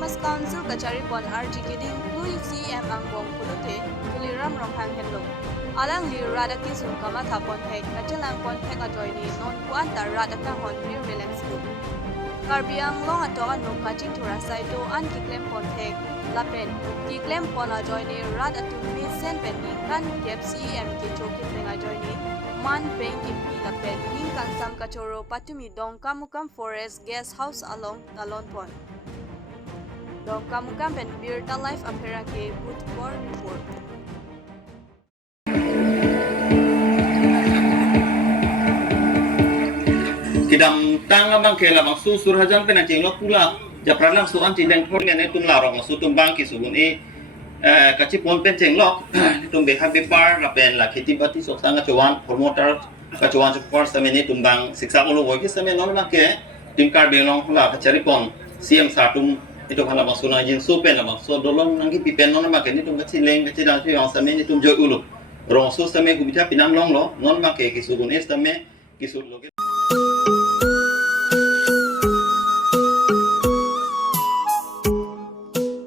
Autonomous Council Kacharipon RG Kiding Lui CM Angbong Pulute Tuliram Romhang Henlo Alang Li Radaki Sun Kamata Pontek Kachilang Pontek Ajoini Non Kuanta Radaka Hon Relance Group Karbiang Long Atoa No Kaching Turasai Do An Kiklem Pontek Lapen Kiklem Pon Ajoini Radatu Vincent Peningan Kep CM Kichoki Tenga Joini Man Peng Kipi Lapen Ningkan Sam Kachoro Patumi Dong Kamukam Forest Guest House along Talon Pond Dong Kamukam and Birta Life Apera Ke Boot for Report Kidam tang abang kela bang su surhajan pe nanti lo pula japran lang suan ti leng thon ne tum larong su tum bang ki sugun e kachi pon pen cheng lo tum be happy par la pen la kheti bati sok sanga chawan promoter ka chawan chu par samene tum bang siksa ulo wo ki same non ma ke tim kar be long la kachari pon CM sa tum itu khala bang suna jin su pen la bang so dolong nang ki pi pen non ma ke ni tum kachi leng kachi da chu yang samene tum jo ulo rong su same ku bitha pinam long lo non ma ke ki sugun e same ki su lo